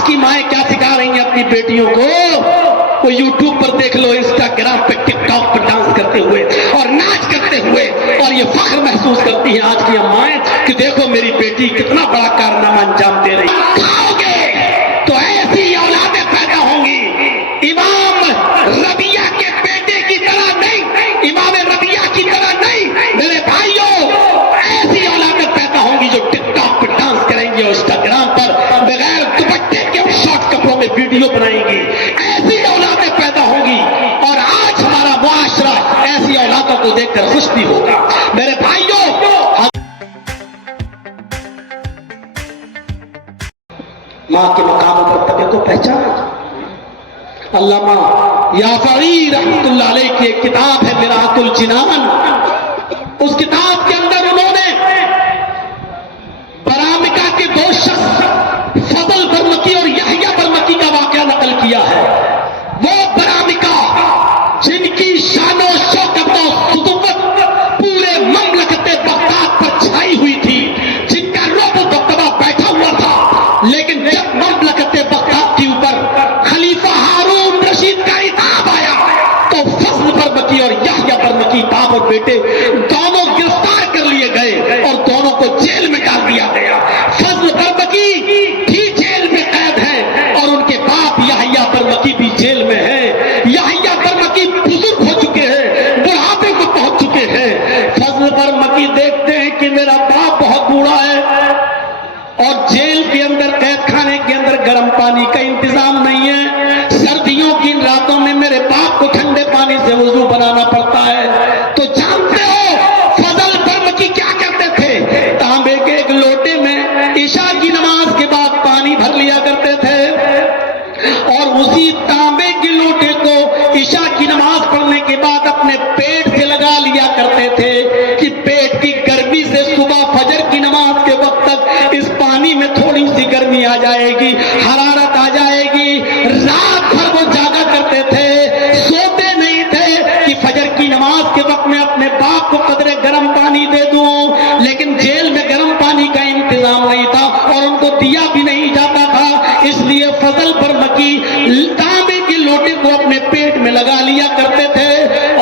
آج کی مائیں کیا سکھا رہی ہیں اپنی بیٹیوں کو؟ وہ یوٹیوب پر دیکھ لو، انسٹاگرام پہ، ٹک ٹاک پر ڈانس کرتے ہوئے اور ناچ کرتے ہوئے، اور یہ فخر محسوس کرتی ہیں آج کی امائیں کہ دیکھو میری بیٹی کتنا بڑا کارنامہ انجام دے رہی ہے۔ کھاؤ گے تو ایسی اولادیں پیدا ہوں گی، امام ربیہ کے بیٹے کی طرح نہیں، امام ربیہ کی طرح نہیں میرے بھائیوں، ایسی اولادیں پیدا ہوں گی جو ٹک ٹاک پہ ڈانس کریں گی اور انسٹاگرام پر بغیر دوپٹے کے اور شارٹ کپڑوں میں ویڈیو بنائیں گی، ایسی اولادیں پیدا ہوں گی۔ اور آج ہمارا معاشرہ ایسی اولادوں کو دیکھ کر خوش بھی ہوگا۔ میرے بھائیوں، ماں کے مقام و مرتبے کو پہچانا۔ علامہ یافعی رحمۃ اللہ علیہ کی ایک کتاب ہے میراث الجنان، اس کتاب کے اندر انہوں نے برامکہ کے دو شخص فضل برمکی اور یحییٰ برمکی کا واقعہ نقل کیا ہے۔ وہ برامکہ جن کی شان و شوکت و سطوت پورے مملکت بغداد پر چھائی ہوئی تھی، جن کا رعب و دبدبہ بیٹھا ہوا تھا، لیکن جب مملکت بغداد کے اوپر خلیفہ ہارون رشید کا انعام آیا تو فضل برمکی اور یحییٰ برمکی باپ اور بیٹے دونوں گرفتار کر لیے گئے اور دونوں کو جیل میں ڈال دیا گیا۔ فضل برمکی بھی جیل میں قید ہیں اور ان کے باپ یحییٰ برمکی بھی جیل میں ہیں۔ یحییٰ برمکی بزرگ ہو چکے ہیں، بڑھاپے کو پہنچ چکے ہیں۔ فضل برمکی دیکھتے ہیں کہ میرا باپ بہت بوڑھا ہے اور جیل کے اندر، قید خانے کے اندر گرم پانی کا انتظام نہیں ہے، سردیوں کی ان راتوں میں میرے باپ کو ٹھنڈے پانی سے وضو بنانا پڑتا ہے۔ تو جانتے ہو فضل برمکی کیا کرتے تھے؟ تانبے کے ایک لوٹے میں عشاء کی نماز کے بعد پانی بھر لیا کرتے تھے اور اسی تانبے کے لوٹے کو عشاء کی نماز پڑھنے کے بعد اپنے پیٹ سے لگا لیا کرتے تھے کہ پیٹ کی گرمی سے صبح فجر کی نماز کے وقت تک اس پانی میں تھوڑی سی گرمی آ جائے گی، حرارت آ جائے گی۔ رات بھر وہ جاگا کرتے تھے، سوتے نہیں تھے کہ فجر کی نماز کے وقت میں اپنے باپ کو قدرے گرم پانی دے دوں، لیکن جیل میں گرم پانی کا انتظام نہیں تھا اور ان کو دیا بھی نہیں جاتا تھا، اس لیے فضل برمکی تانبے کے لوٹے کو اپنے پیٹ میں لگا لیا کرتے تھے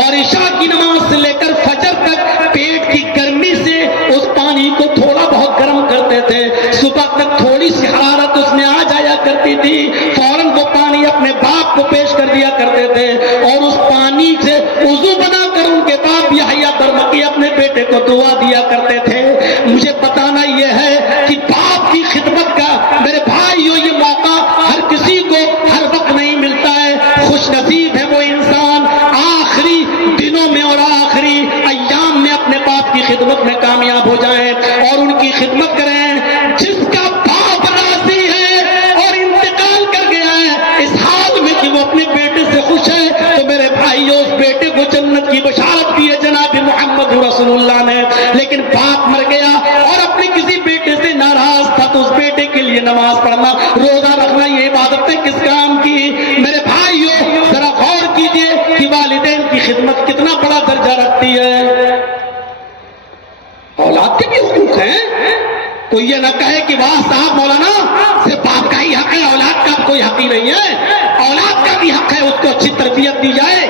اور عشاء کی نماز سے لے کر فجر تک پیٹ کی گرمی سے اس پانی کو تھوڑا بہت گرم کرتے تھے۔ صبح تک تھوڑی سی حرارت اس میں آ جایا کرتی تھی، فوراً وہ پانی اپنے باپ کو پیش کر دیا کرتے تھے اور اس پانی سے وضو بنا کر ان کے باپ یحییٰ برمکی اپنے بیٹے کو دعا دیا کرتے تھے۔ مجھے بتانا یہ ہے کہ باپ کی خدمت کا میرے بھائیوں یہ موقع ہر کسی کو ہر وقت نہیں ملتا ہے۔ خوش نصیب ہے وہ انسان آخری دنوں میں اور آخری ایام میں اپنے باپ کی خدمت میں کامیاب ہو جائیں اور ان کی خدمت کریں۔ جس کا باپ راضی ہے اور انتقال کر گیا ہے اس حال میں کہ وہ اپنے بیٹے سے خوش ہے، تو میرے بھائیوں اس بیٹے کو جنت کی بشارت دی ہے جناب محمد رسول اللہ نے۔ لیکن باپ مر گیا اور اپنے کسی بیٹے سے ناراض تھا تو اس بیٹے کے لیے نماز پڑھنا، روزہ رکھنا، یہ عبادتیں کس کام کی؟ میرے بھائیوں ذرا غور کیجئے کہ والدین کی خدمت کتنا بڑا درجہ رکھتی ہے۔ اولاد کے بھی حقوق ہیں، کوئی یہ نہ کہے کہ واہ صاحب مولانا صرف باپ کا ہی حق ہے، اولاد کا کوئی حق ہی نہیں ہے۔ اولاد کا بھی حق ہے، اس کو اچھی تربیت دی جائے۔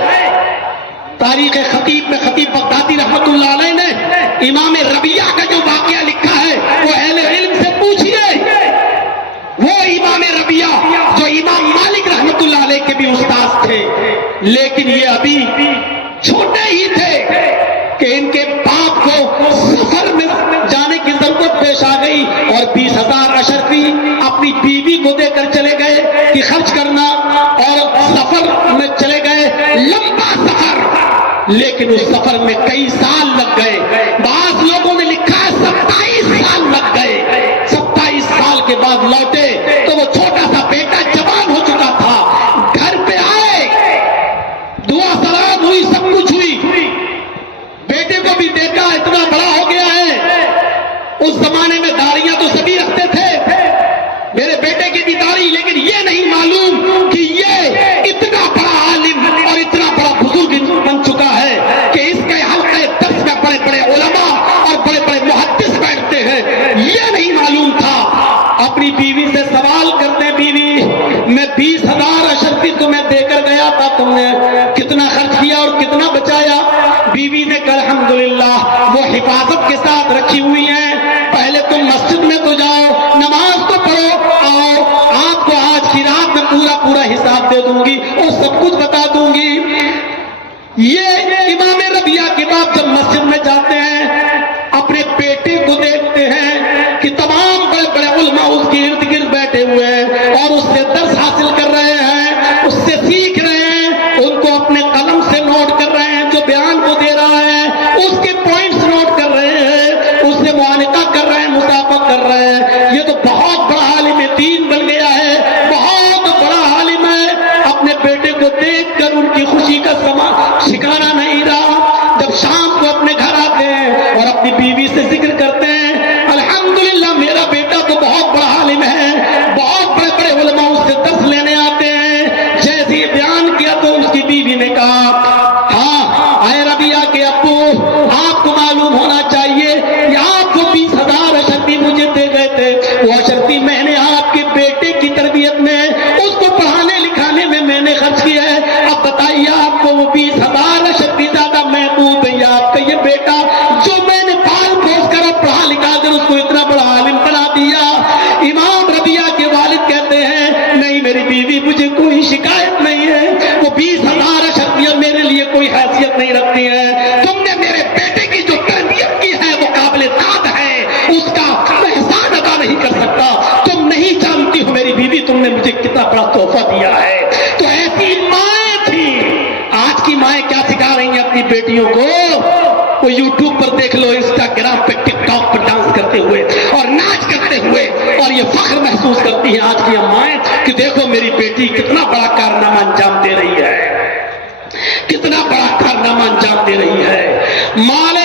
تاریخ خطیب میں خطیب بغدادی رحمۃ اللہ علیہ نے امام ربیہ کا جو واقعہ لکھا ہے وہ اہل علم سے پوچھیے۔ وہ امام ربیہ جو امام مالک رحمۃ اللہ علیہ کے بھی استاد تھے، لیکن یہ ابھی چھوٹے ہی تھے کہ ان کے باپ کو سفر میں جانے کی ضرورت پیش آ گئی اور 20,000 اشرفی اپنی بیوی کو دے کر چلے گئے کہ خرچ کرنا، اور سفر میں چلے گئے، لمبا سفر، لیکن اس سفر میں کئی سال لگ گئے۔ بعض لوگوں نے لکھا ہے 27 سال لگ گئے۔ 27 سال کے بعد لوٹے تو وہ چھوٹا سا بیٹا جوان ہو چکا تھا۔ گھر پہ آئے، دعا سلام ہوئی، سب کچھ ہوئی، بیٹے کو بھی دیکھا اتنا بڑا ہو گیا ہے۔ اس زمانے میں داڑیاں تو سبھی رکھتے تھے، میرے بیٹے کی بھی داڑھی، لیکن یہ نہیں معلوم کہ یہ اتنا بڑا عالم اور اتنا بڑا بزرگ بن چکا ہے کہ اس کے حلقے درس میں بڑے بڑے علماء اور بڑے بڑے محدث بیٹھتے ہیں، یہ نہیں معلوم تھا۔ اپنی بیوی سے سوال کرتے، بیوی کے ساتھ رکھی ہوئی ہیں. پہلے تم مسجد میں تو جاؤ, نماز تو پڑھو, آؤ آپ کو آج کی رات میں پورا حساب دے دوں گی اور سب کچھ بتا دوں گی. یہ امام ربیعہ کے باپ جب مسجد میں جاتے ہیں, اپنے بیٹے کو دیکھتے ہیں کہ تمام بڑے بڑے علماء اس کے ارد گرد بیٹھے ہوئے ہیں اور اس سے درس حاصل کر رہے ہیں, اس سے سیکھ رہے ہیں, ان کو اپنے قلم سے نوٹ کر رہے ہیں, جو بیان کو دے رہا ہے اس کے پوائنٹس نوٹ کر رہے ہیں, اس سے معانقہ کر رہے ہیں, مسابقہ کر رہے ہیں. یہ تو بہت بڑا عالم دین بن گیا ہے, بہت بڑا عالم ہے. اپنے بیٹے کو دیکھ کر ان کی خوشی کا ٹھکانا نہیں رہا. جب شام کو اپنے گھر آتے ہیں اور اپنی بیوی سے ذکر کرتے ہیں, الحمدللہ میرا بیٹا تو بہت بڑا عالم ہے, بہت بڑے بڑے علماء اس سے درس لینے آتے ہیں. جیسے ہی بیان کیا تو اس کی بیوی نے کہا, ہاں اے ربیعہ کے ابو, آپ کو معلوم ہونا چاہیے یہ آپ کو 20,000 اشرفی مجھے دے گئے تھے, وہ اشرفی میں نے آپ کے بیٹے کی تربیت میں, اس کو پڑھانے لکھانے میں نے خرچ کیا ہے. اب بتائیے آپ کو وہ 20,000 اشرفی زیادہ محبوب ہے یا آپ کا یہ بیٹا جو میں نے پال پوس کر اور پڑھا لکھا کر اس کو اتنا بڑا عالم بنا دیا. امام ربیعہ کے والد کہتے ہیں, نہیں میری بیوی مجھے کوئی شکایت نہیں ہے, وہ 20,000 اشرفیاں میرے لیے کوئی حیثیت نہیں رکھتی ہے. تم نے میرے بیٹے کی جو تربیت کی ہے وہ قابل داد ہے, اس کا احسان ادا نہیں کر سکتا. تم نہیں جانتی ہو میری بیوی تم نے مجھے کتنا بڑا تحفہ دیا ہے. تو ایسی مائیں تھی. آج کی مائیں کیا سکھا رہی ہیں اپنی بیٹیوں کو؟ وہ یوٹیوب پر دیکھ لو, انسٹاگرام پہ, ٹک ٹاک پر ڈانس کرتے ہوئے اور ناچ کرتے ہوئے, اور یہ فخر محسوس کرتی ہیں آج کی امائیں کہ دیکھو میری بیٹی کتنا بڑا کارنامہ انجام دے رہی ہے, کتنا بڑا کارنامہ انجام دے رہی ہے. مال